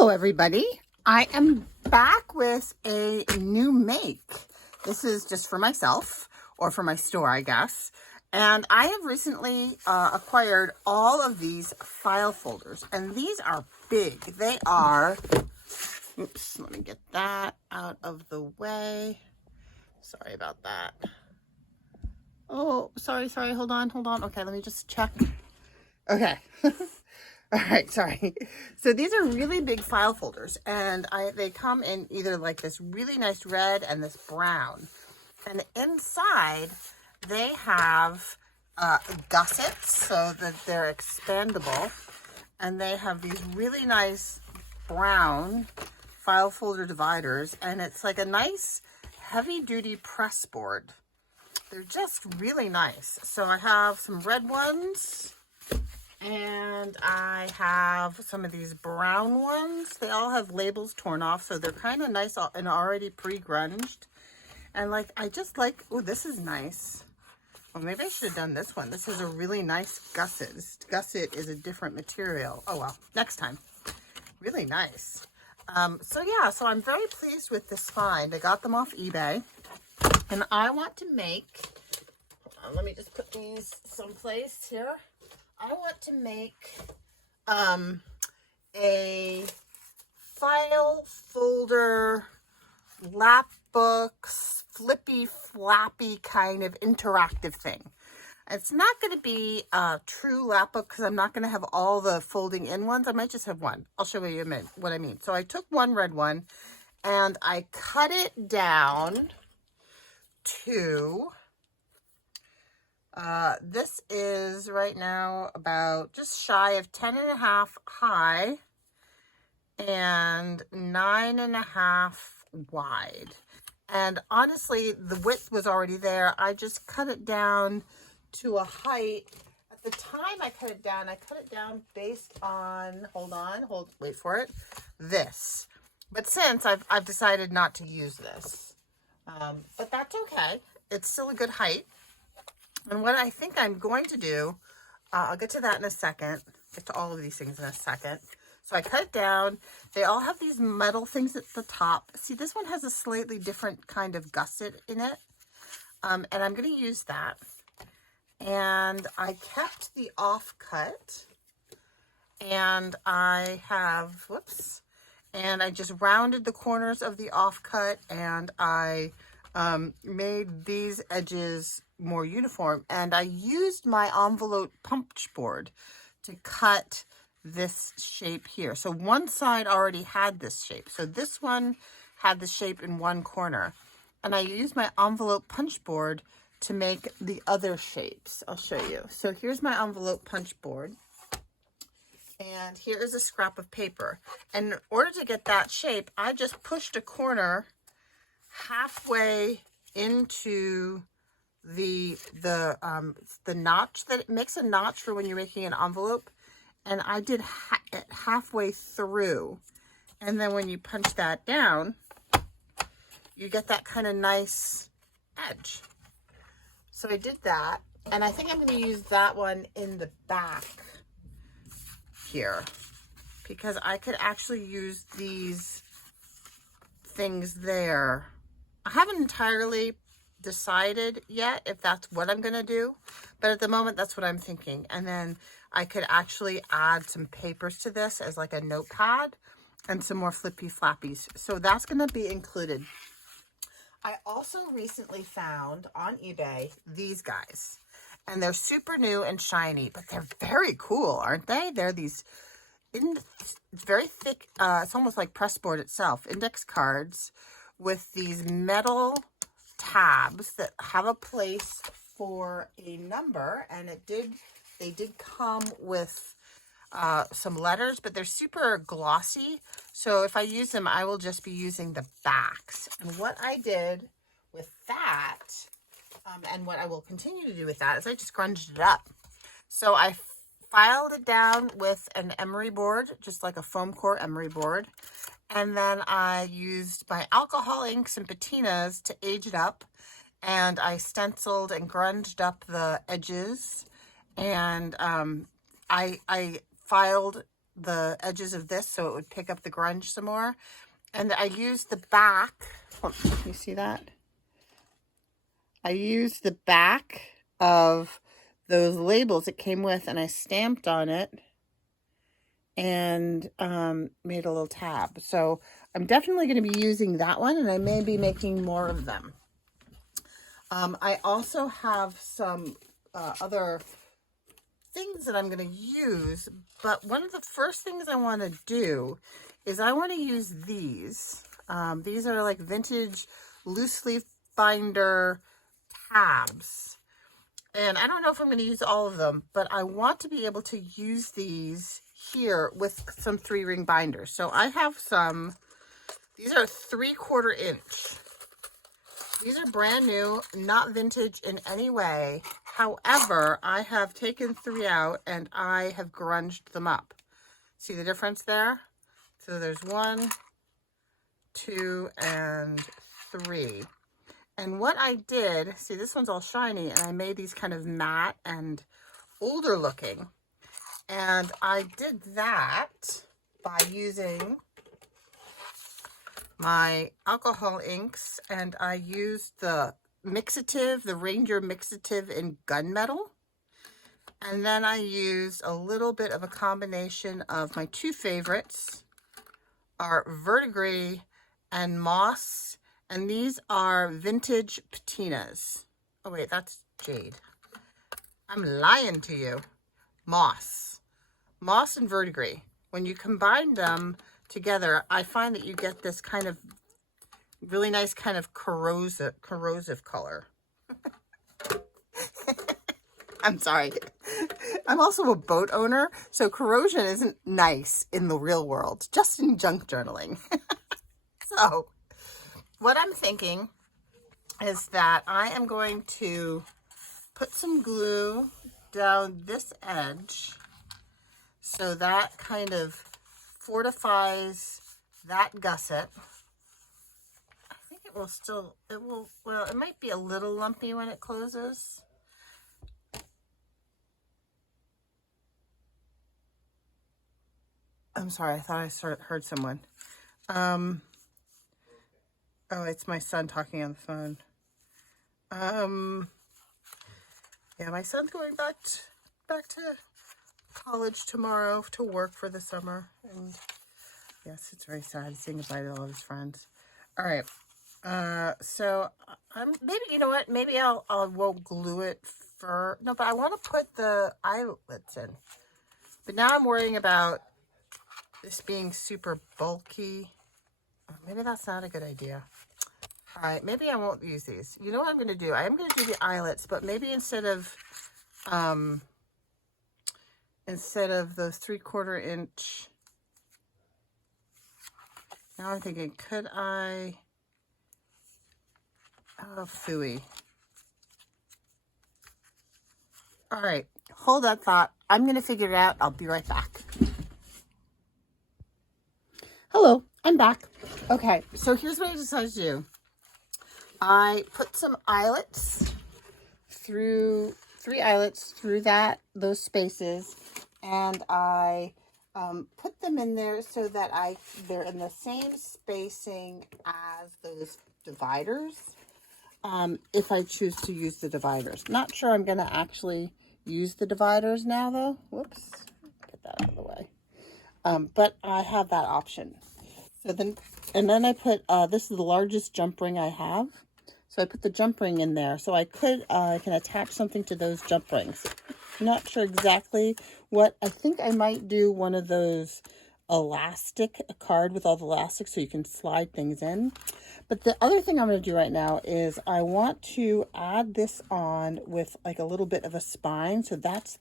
Hello everybody, I am back with a new make. This is just for myself, or for my store I guess, and I have recently acquired all of these file folders, and these are big. They are, oops, let me get that out of the way. Sorry about that. Oh, sorry, hold on. Okay, let me just check. Okay. All right, sorry. So these are really big file folders, and they come in either like this really nice red and this brown. And inside they have gussets so that they're expandable, and they have these really nice brown file folder dividers, and it's like a nice heavy duty press board. They're just really nice. So I have some red ones, and I have some of these brown ones. They all have labels torn off, so they're kind of nice and already pre-grunged. And like, I just like, oh, this is nice. Well, maybe I should have done this one. This is a really nice gusset. This gusset is a different material. Oh, well, next time. Really nice. So yeah, so I'm very pleased with this find. I got them off eBay, and I want to make, hold on, let me just put these someplace here. I want to make a file folder, lap books, flippy flappy kind of interactive thing. It's not going to be a true lap book because I'm not going to have all the folding in ones. I might just have one. I'll show you what I mean. So I took one red one and I cut it down to... this is right now about just shy of 10.5 high and 9.5 wide. And honestly, the width was already there. I just cut it down to a height. At the time I cut it down based on, wait for it, this. But since I've decided not to use this. But that's okay. It's still a good height. And what I think I'm going to do, I'll get to that in a second, get to all of these things in a second. So I cut it down. They all have these metal things at the top. See, this one has a slightly different kind of gusset in it. And I'm going to use that. And I kept the offcut. And I have, whoops, and I just rounded the corners of the offcut, and I made these edges more uniform, and I used my envelope punch board to cut this shape here. So one side already had this shape, so this one had the shape in one corner, and I used my envelope punch board to make the other shapes. I'll show you. So here's my envelope punch board, and here is a scrap of paper, and in order to get that shape, I just pushed a corner halfway into the notch. That it makes a notch for when you're making an envelope, and I did it halfway through, and then when you punch that down, you get that kind of nice edge. So I did that, and I think I'm going to use that one in the back here, because I could actually use these things there. I haven't entirely decided yet if that's what I'm going to do, but at the moment that's what I'm thinking. And then I could actually add some papers to this as like a notepad and some more flippy flappies. So that's going to be included. I also recently found on eBay these guys, and they're super new and shiny, but they're very cool, aren't they? They're these very thick, it's almost like pressboard itself, index cards with these metal tabs that have a place for a number, and they did come with some letters, but they're super glossy, so if I use them, I will just be using the backs. And what I did with that, and what I will continue to do with that, is I just grunged it up. So I filed it down with an emery board, just like a foam core emery board. And then I used my alcohol inks and patinas to age it up. And I stenciled and grunged up the edges. And I filed the edges of this so it would pick up the grunge some more. And I used the back. Oh, you see that? I used the back of those labels it came with, and I stamped on it and made a little tab. So I'm definitely going to be using that one, and I may be making more of them. I also have some other things that I'm going to use, but one of the first things I want to do is I want to use these. These are like vintage loose leaf binder tabs. And I don't know if I'm going to use all of them, but I want to be able to use these here with some 3-ring binders. So I have some, these are 3/4 inch. These are brand new, not vintage in any way. However, I have taken 3 out and I have grunged them up. See the difference there? So there's 1, 2, and 3. And what I did, see this one's all shiny, and I made these kind of matte and older looking. And I did that by using my alcohol inks, and I used the mixative, the Ranger mixative in gunmetal. And then I used a little bit of a combination of my 2 favorites are verdigris and moss. And these are vintage patinas. Oh wait, that's jade. I'm lying to you. Moss. Moss and verdigris. When you combine them together, I find that you get this kind of really nice kind of corrosive color. I'm sorry. I'm also a boat owner, so corrosion isn't nice in the real world, just in junk journaling. So what I'm thinking is that I am going to put some glue down this edge so that kind of fortifies that gusset. I think it will still, well, it might be a little lumpy when it closes. I'm sorry, I thought I heard someone. Oh, it's my son talking on the phone. Yeah, my son's going back to college tomorrow to work for the summer. And yes, it's very sad seeing goodbye to all of his friends. All right. So maybe, you know what? Maybe I won't glue it no, but I want to put the eyelets in. But now I'm worrying about this being super bulky. Maybe that's not a good idea. All right, maybe I won't use these. You know what I'm going to do? I am going to do the eyelets, but maybe instead of those 3/4 inch. Now I'm thinking, could I? Oh, phooey. All right, hold that thought. I'm going to figure it out. I'll be right back. Hello, I'm back. Okay, so here's what I decided to do. I put some eyelets through 3 eyelets through those spaces, and I put them in there so that they're in the same spacing as those dividers. If I choose to use the dividers, not sure I'm going to actually use the dividers now though. Whoops, get that out of the way. But I have that option. So then I put this is the largest jump ring I have. So I put the jump ring in there. So I can attach something to those jump rings. I'm not sure exactly what. I think I might do one of those a card with all the elastics so you can slide things in. But the other thing I'm going to do right now is I want to add this on with like a little bit of a spine. So that's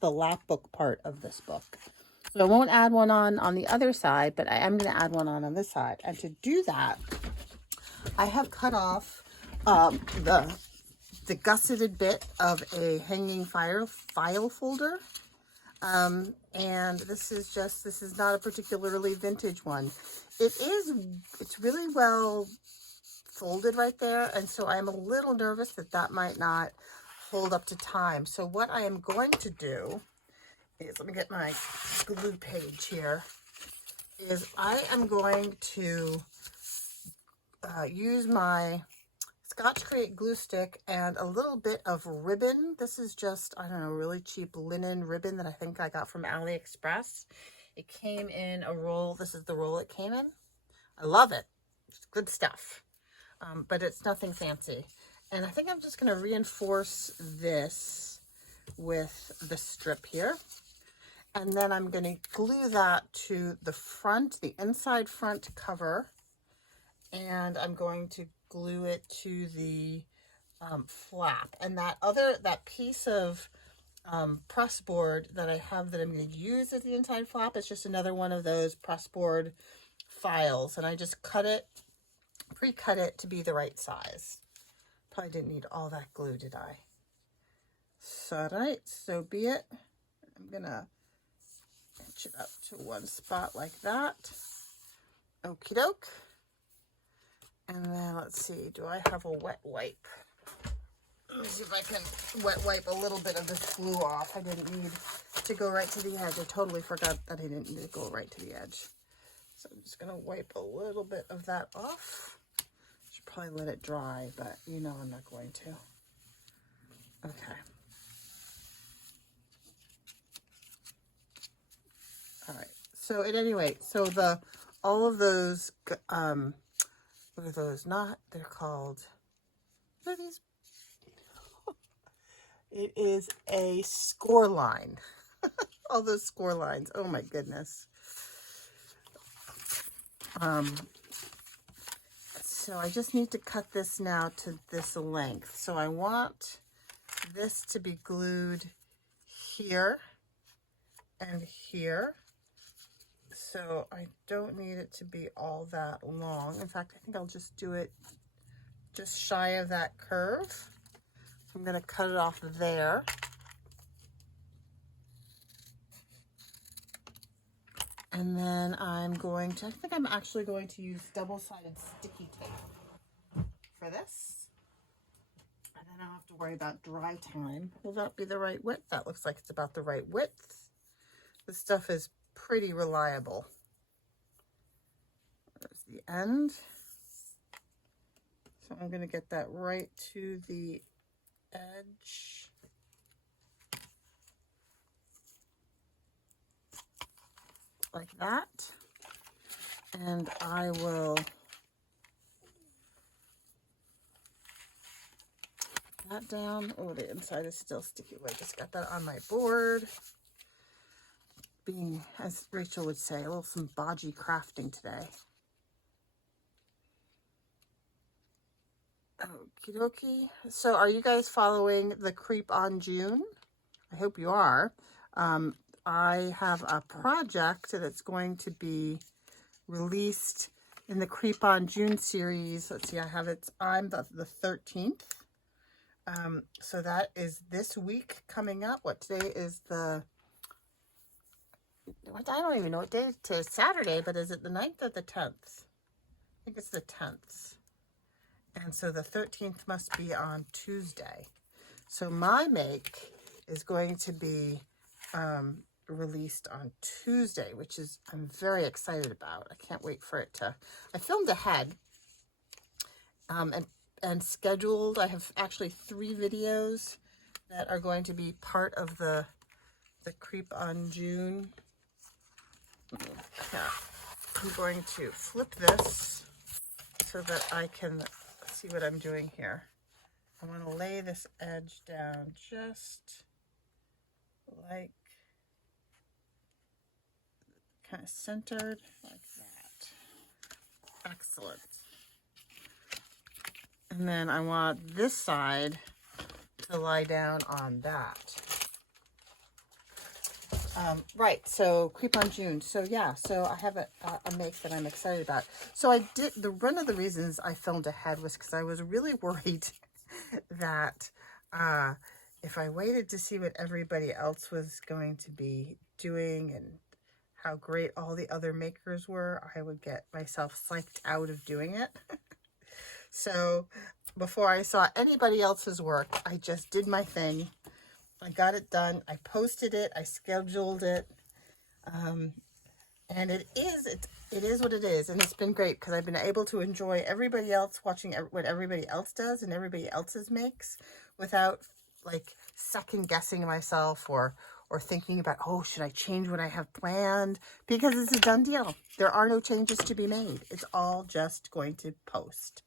the lap book part of this book. So I won't add one on the other side, but I am going to add one on this side. And to do that, I have cut off the gusseted bit of a hanging file folder. And this is not a particularly vintage one. It's really well folded right there. And so I'm a little nervous that might not hold up to time. So what I am going to do let me get my glue page here, is I am going to use my Scotch Crate glue stick and a little bit of ribbon. This is just, I don't know, really cheap linen ribbon that I think I got from AliExpress. It came in a roll. This is the roll it came in. I love it. It's good stuff, but it's nothing fancy. And I think I'm just going to reinforce this with the strip here. And then I'm going to glue that to the front, the inside front cover. And I'm going to glue it to the flap. And that piece of pressboard that I have that I'm going to use as the inside flap is just another one of those pressboard files. And I just pre-cut it to be the right size. Probably didn't need all that glue, did I? So, all right, so be it. I'm going to inch it up to one spot like that. Okie doke. And then let's see, do I have a wet wipe? Let me see if I can wet wipe a little bit of this glue off. I didn't need to go right to the edge. I totally forgot that I didn't need to go right to the edge. So I'm just going to wipe a little bit of that off. Should probably let it dry, but you know I'm not going to. Okay. All right. So at any rate, so all of those, what are those? They're called, what are these? It is a score line. All those score lines. Oh my goodness. So I just need to cut this now to this length. So I want this to be glued here and here. So I don't need it to be all that long. In fact, I think I'll just do it just shy of that curve. So I'm going to cut it off there. And then I think I'm actually going to use double-sided sticky tape for this. And then I'll have to worry about dry time. Will that be the right width? That looks like it's about the right width. This stuff is pretty reliable. There's the end. So I'm going to get that right to the edge. Like that. And I will put that down. Oh, the inside is still sticky. I just got that on my board. Being, as Rachel would say, a little some bodgy crafting today. Okie dokie. So are you guys following the Creep on June? I hope you are. I have a project that's going to be released in the Creep on June series. Let's see, I'm the 13th. So that is this week coming up. What today is I don't even know what day it is. Saturday, but is it the 9th or the 10th? I think it's the 10th. And so the 13th must be on Tuesday. So my make is going to be released on Tuesday, which is I'm very excited about. I can't wait for it to. I filmed ahead and scheduled. I have actually 3 videos that are going to be part of the Creep on June. I'm going to flip this so that I can see what I'm doing here. I want to lay this edge down just like kind of centered like that. Excellent. And then I want this side to lie down on that. Right, so Creep on June. So yeah, so I have a make that I'm excited about. So one of the reasons I filmed ahead was because I was really worried that if I waited to see what everybody else was going to be doing and how great all the other makers were, I would get myself psyched out of doing it. So before I saw anybody else's work, I just did my thing. I got it done. I posted it. I scheduled it. And it is what it is. And it's been great because I've been able to enjoy everybody else watching what everybody else does and everybody else's makes without like second guessing myself or thinking about, oh, should I change what I have planned? Because it's a done deal. There are no changes to be made. It's all just going to post.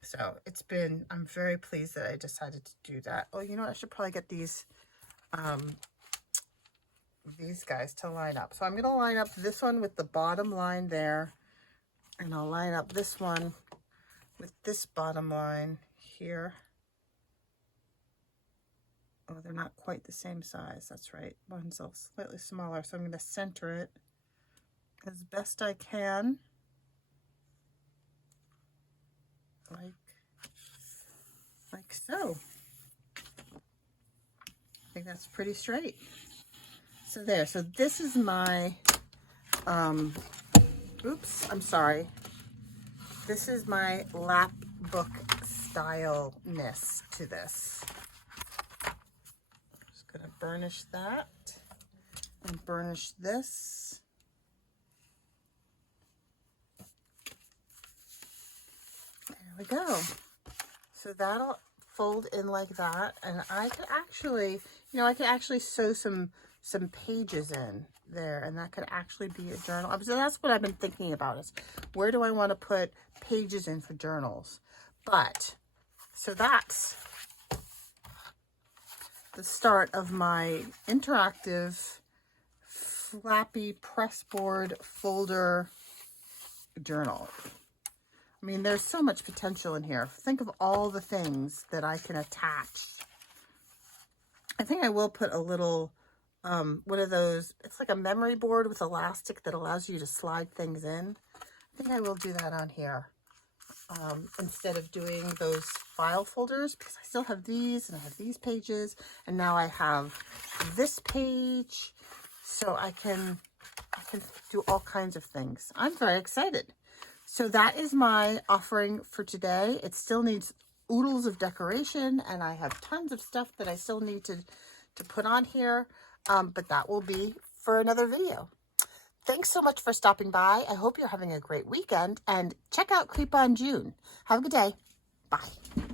So I'm very pleased that I decided to do that. Oh, you know what? I should probably get these guys to line up. So I'm going to line up this one with the bottom line there. And I'll line up this one with this bottom line here. Oh, they're not quite the same size. That's right. One's a slightly smaller. So I'm going to center it as best I can. Like so. I think that's pretty straight. So there. So this is my, oops, I'm sorry. This is my lap book style-ness to this. Just gonna burnish that and burnish this. There we go. So that'll fold in like that, and I could actually, I could actually sew some pages in there, and that could actually be a journal. So that's what I've been thinking about, is where do I want to put pages in for journals? But so that's the start of my interactive flappy pressboard folder journal. I mean, there's so much potential in here. Think of all the things that I can attach. I think I will put a little, one of those, it's like a memory board with elastic that allows you to slide things in. I think I will do that on here instead of doing those file folders, because I still have these and I have these pages, and now I have this page, so I can do all kinds of things. I'm very excited. So that is my offering for today. It still needs oodles of decoration, and I have tons of stuff that I still need to put on here, but that will be for another video. Thanks so much for stopping by. I hope you're having a great weekend, and check out Creep on June. Have a good day. Bye.